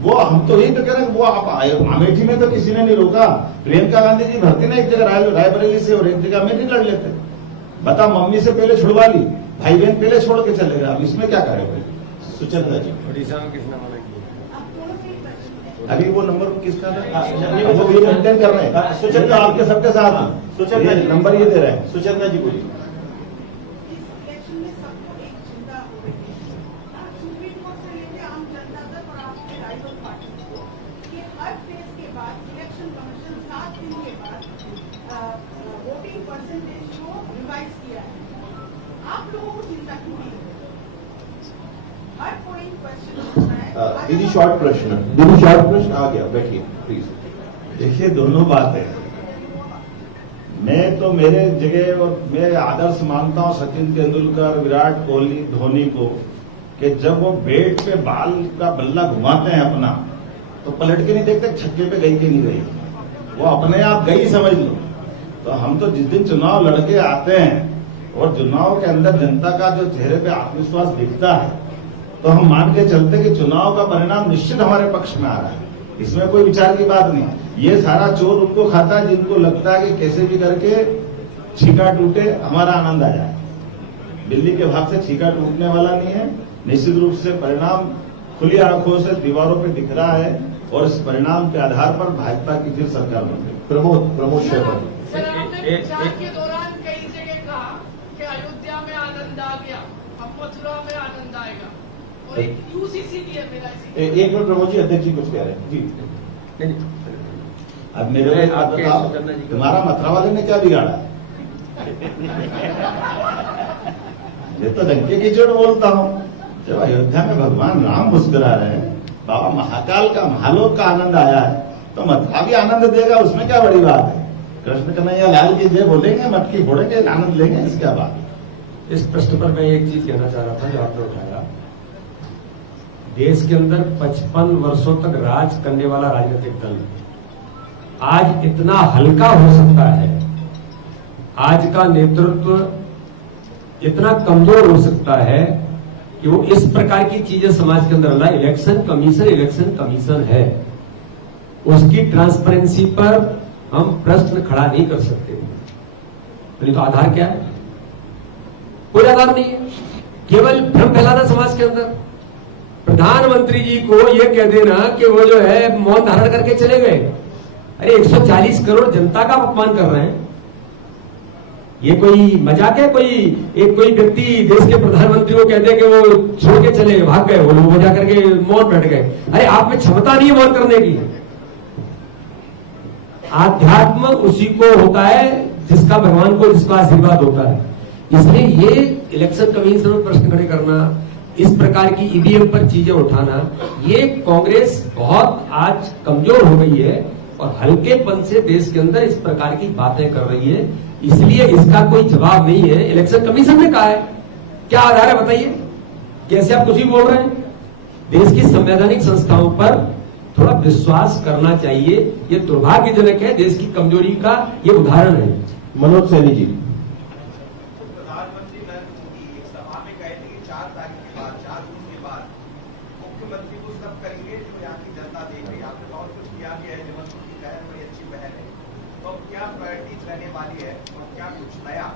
वो हम तो यही तो कह रहे हैं। वो आप अमेठी में तो किसी ने नहीं रोका, प्रियंका गांधी जी भरती ना एक जगह रायबरेली से और एक जगह अमेठी लड़ लेते। बता, मम्मी से पहले छुड़वा ली, भाई बहन पहले छोड़ के चले गए, अब इसमें क्या करें। सुचंद्रा जी, उड़ीसा में किसने मना किया? अभी वो नंबर किसका था, वो ये मेंटेन कर रहे हैं। सुचंद्रा आपके सबके साथ, सुचंद्रा जी नंबर ये दे रहे हैं। सुचंद्रा जी बोलिए। दीदी शॉर्ट प्रश्न, दीदी शॉर्ट प्रश्न आ गया, बैठिए प्लीज। देखिए, दोनों बातें, मैं तो मेरे जगह, और मैं आदर्श मानता हूं सचिन तेंदुलकर, विराट कोहली, धोनी को, कि जब वो बैट पे बाल का बल्ला घुमाते हैं अपना, तो पलट के नहीं देखते छक्के पे गई कि नहीं गई, वो अपने आप गई समझ लो। तो हम तो जिस दिन चुनाव लड़के आते हैं और चुनाव के अंदर जनता का जो चेहरे पे आत्मविश्वास दिखता है, तो हम मान के चलते कि चुनाव का परिणाम निश्चित हमारे पक्ष में आ रहा है, इसमें कोई विचार की बात नहीं। ये सारा चोर उनको खाता है जिनको लगता है कि कैसे भी करके छीका टूटे, हमारा आनंद आ जाए। दिल्ली के भाग से छीका टूटने वाला नहीं है। निश्चित रूप से परिणाम खुली आंखों से दीवारों पे दिख रहा है, और इस परिणाम के आधार पर भाजपा की फिर सरकार बन गई। प्रमोद शर्मा। सर, आपने प्रचार के दौरान कई जगह कहा मथुरा में आनंद आएगा। और एक यूसीसी भी है मेरा एक मिनट प्रमोद जी, अध्यक्ष जी कुछ कह रहे हैं जी। अब मेरे को आप बताओ, तुम्हारा मथुरा वाले ने क्या बिगाड़ा? ये तो डंके की चोट बोलता हूँ। जब अयोध्या में भगवान राम मुस्कुरा रहे हैं, बाबा महाकाल का महालोक का आनंद आया है, तो मथुरा भी आनंद देगा, उसमें क्या बड़ी बात है? कृष्ण कन्हैया लाल की जय बोलेंगे, मटकी फोड़ेंगे, आनंद लेंगे, इसकी क्या बात? इस प्रश्न पर मैं एक चीज कहना चाह रहा था जो आपने उठाया। देश के अंदर 55 वर्षों तक राज करने वाला राजनीतिक दल आज इतना हल्का हो सकता है, आज का नेतृत्व इतना कमजोर हो सकता है कि वो इस प्रकार की चीजें समाज के अंदर ला। इलेक्शन कमीशन है, उसकी ट्रांसपेरेंसी पर हम प्रश्न खड़ा नहीं कर सकते। तो आधार क्या है? कोई आधार नहीं है, केवल भ्रम फैलाना समाज के अंदर। प्रधानमंत्री जी को यह कह देना कि वो जो है मौन धारण करके चले गए। अरे 140 करोड़ जनता का अपमान कर रहे हैं, ये कोई मजाक है? कोई व्यक्ति देश के प्रधानमंत्री को कहते कि वो छोड़ के चले भाग गए, वो लोग जा करके मौन बैठ गए। अरे आप में क्षमता नहीं है मौन करने की। आध्यात्म उसी को होता है जिसका भगवान को जिसका आशीर्वाद होता है। इसलिए ये इलेक्शन कमीशन में प्रश्न खड़े करना, इस प्रकार की ईवीएम पर चीजें उठाना, ये कांग्रेस बहुत आज कमजोर हो गई है और हल्केपन से देश के अंदर इस प्रकार की बातें कर रही है। इसलिए इसका कोई जवाब नहीं है। इलेक्शन कमीशन ने कहा है, क्या आधार है बताइए? कैसे आप कुछ भी बोल रहे हैं? देश की संवैधानिक संस्थाओं पर थोड़ा विश्वास करना चाहिए। ये दुर्भाग्यजनक है, देश की कमजोरी का ये उदाहरण है। मनोज सैनी जी। प्रधानमंत्री नरेंद्र मोदी एक सभा में कहे थे कि 4 तारीख के बाद, 4 जून के बाद मुख्यमंत्री को सब करेंगे जो यहाँ की जनता देख रही है। आपने बहुत कुछ किया भी है, निमंत्रण की पहल बड़ी अच्छी पहल है, तो अब क्या प्रायोरिटीज रहने वाली है और क्या कुछ नया?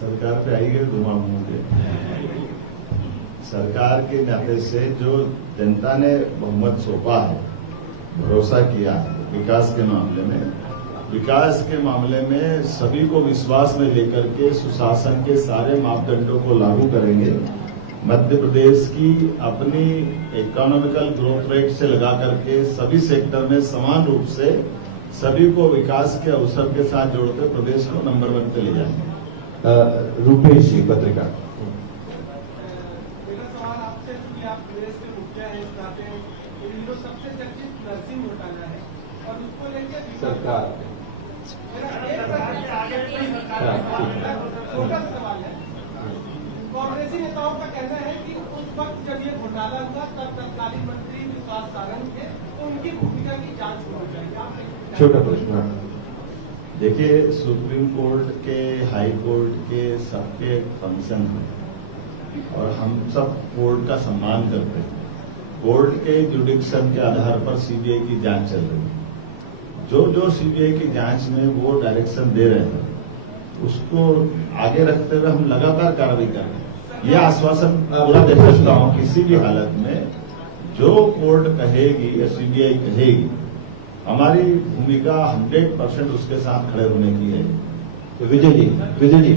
सरकार पे आई गई धुआं मुझे। सरकार के नाते से जो जनता ने बहुमत सौंपा है, भरोसा किया है विकास के मामले में सभी को विश्वास में लेकर के सुशासन के सारे मापदंडों को लागू करेंगे। मध्य प्रदेश की अपनी इकोनॉमिकल ग्रोथ रेट से लगा करके सभी सेक्टर में समान रूप से सभी को विकास के अवसर के साथ जोड़कर प्रदेश को नंबर 1 पे ले जाएंगे। रूपेश जी, पत्रकार। मेरा सवाल आपसे कि आप प्रदेश के मुखिया हैं, इस नाते इन दिनों सबसे चर्चित नर्सिंग घोटाला है और उसको लेकर सरकार छोटा सवाल है। कांग्रेसी नेताओं का कहना है कि उस वक्त जब ये घोटाला हुआ तब तत्कालीन मंत्री विकास सारंग थे, तो उनकी भूमिका की जांच होनी चाहिए। आप छोटा प्रश्न। देखिए, सुप्रीम कोर्ट के, हाई कोर्ट के सबके फंक्शन हैं और हम सब कोर्ट का सम्मान करते हैं। कोर्ट के जुडिक्शन के आधार पर सीबीआई की जांच चल रही है। जो सीबीआई की जांच में वो डायरेक्शन दे रहे हैं उसको आगे रखते हुए हम लगातार कार्रवाई कर रहे हैं। यह आश्वासन पूरा दे सकता हूं, किसी भी हालत में जो कोर्ट कहेगी या सीबीआई कहेगी, हमारी भूमिका 100% उसके साथ खड़े होने की है। तो विजय जी, हाँ, विजय जी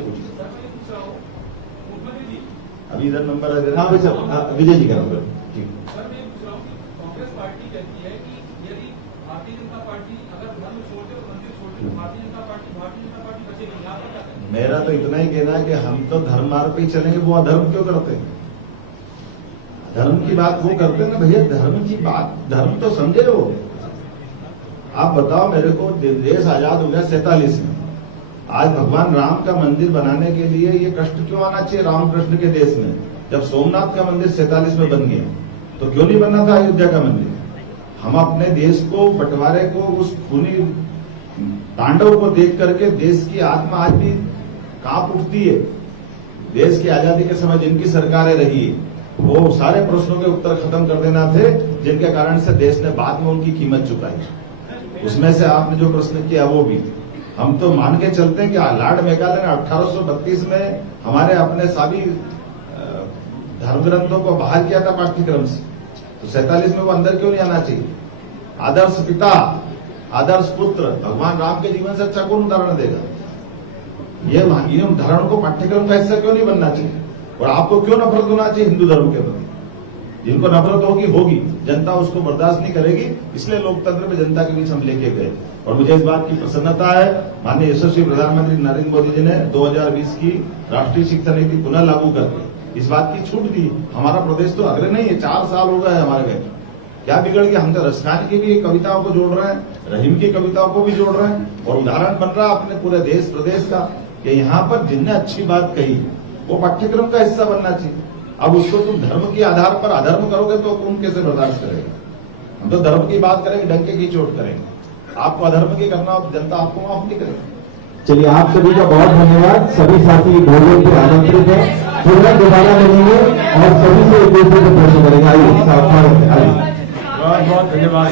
पूछिए। अभी इधर नंबर आ हाँ भाई साहब, विजय जी का नंबर। ठीक। कांग्रेस पार्टी कहती है कि यदि भारतीय जनता पार्टी अगर धर्म छोड़ते और मंदिर छोड़ते तो भारतीय जनता पार्टी बचेगी। यहाँ पर क्या करें? मेरा तो इतना ही कहना है कि हम तो धर्म मार्ग पे ही चलेंगे, वो अधर्म क्यों करते हैं? धर्म की बात वो करते हैं ना भैया, धर्म की बात, धर्म तो समझे वो। आप बताओ मेरे को, देश आजाद हो गया 47 में, आज भगवान राम का मंदिर बनाने के लिए ये कष्ट क्यों आना चाहिए रामकृष्ण के देश में? जब सोमनाथ का मंदिर 47 में बन गया तो क्यों नहीं बनना था अयोध्या का मंदिर? हम अपने देश को, बंटवारे को, उस खूनी तांडव को देख करके देश की आत्मा आज भी कांप उठती है। देश की आजादी के समय जिनकी सरकारें रही, वो सारे प्रश्नों के उत्तर खत्म कर देना थे जिनके कारण से देश ने बाद में उनकी कीमत चुकाई। उसमें से आपने जो प्रश्न किया वो भी हम तो मान के चलते हैं कि लॉर्ड मेघालय ने 1832 में हमारे अपने सभी धर्म ग्रंथों को बाहर किया था पाठ्यक्रम से, तो 47 में वो अंदर क्यों नहीं आना चाहिए? आदर्श पिता, आदर्श पुत्र, भगवान राम के जीवन से अच्छा कौन उदाहरण देगा? ये धर्म को पाठ्यक्रम का हिस्सा क्यों नहीं बनना चाहिए? और आपको क्यों नफरत होना चाहिए हिंदू धर्म के प्रति? जिनको नफरत होगी, जनता उसको बर्दाश्त नहीं करेगी, इसलिए लोकतंत्र में जनता के बीच हम लेके गए। और मुझे इस बात की प्रसन्नता है, माननीय यशस्वी प्रधानमंत्री नरेंद्र मोदी जी ने 2020 की राष्ट्रीय शिक्षा नीति पुनः लागू करके इस बात की छूट दी। हमारा प्रदेश तो अग्रे नहीं है, 4 साल हो गए हमारे गए, क्या बिगड़ गया? हम तो रसखान की भी कविताओं को जोड़ रहे हैं, रहीम की कविताओं को भी जोड़ रहे हैं, और उदाहरण बन रहा है अपने पूरे देश प्रदेश का कि यहाँ पर जिनने अच्छी बात कही वो पाठ्यक्रम का हिस्सा बनना चाहिए। अब उसको तुम धर्म के आधार पर अधर्म करोगे तो कौन कैसे बर्दाश्त करेगा? हम तो धर्म की बात करेंगे, डंके की चोट करेंगे। आपको अधर्म की करना हो, जनता आपको माफ नहीं करेगी। चलिए, आप सभी का बहुत धन्यवाद। सभी साथी भोजन पे आमंत्रित है, पुनः दोबारा मिलेंगे और सभी से एक दूसरे से प्रश्न करेंगे। आइए, आइए। बहुत बहुत धन्यवाद।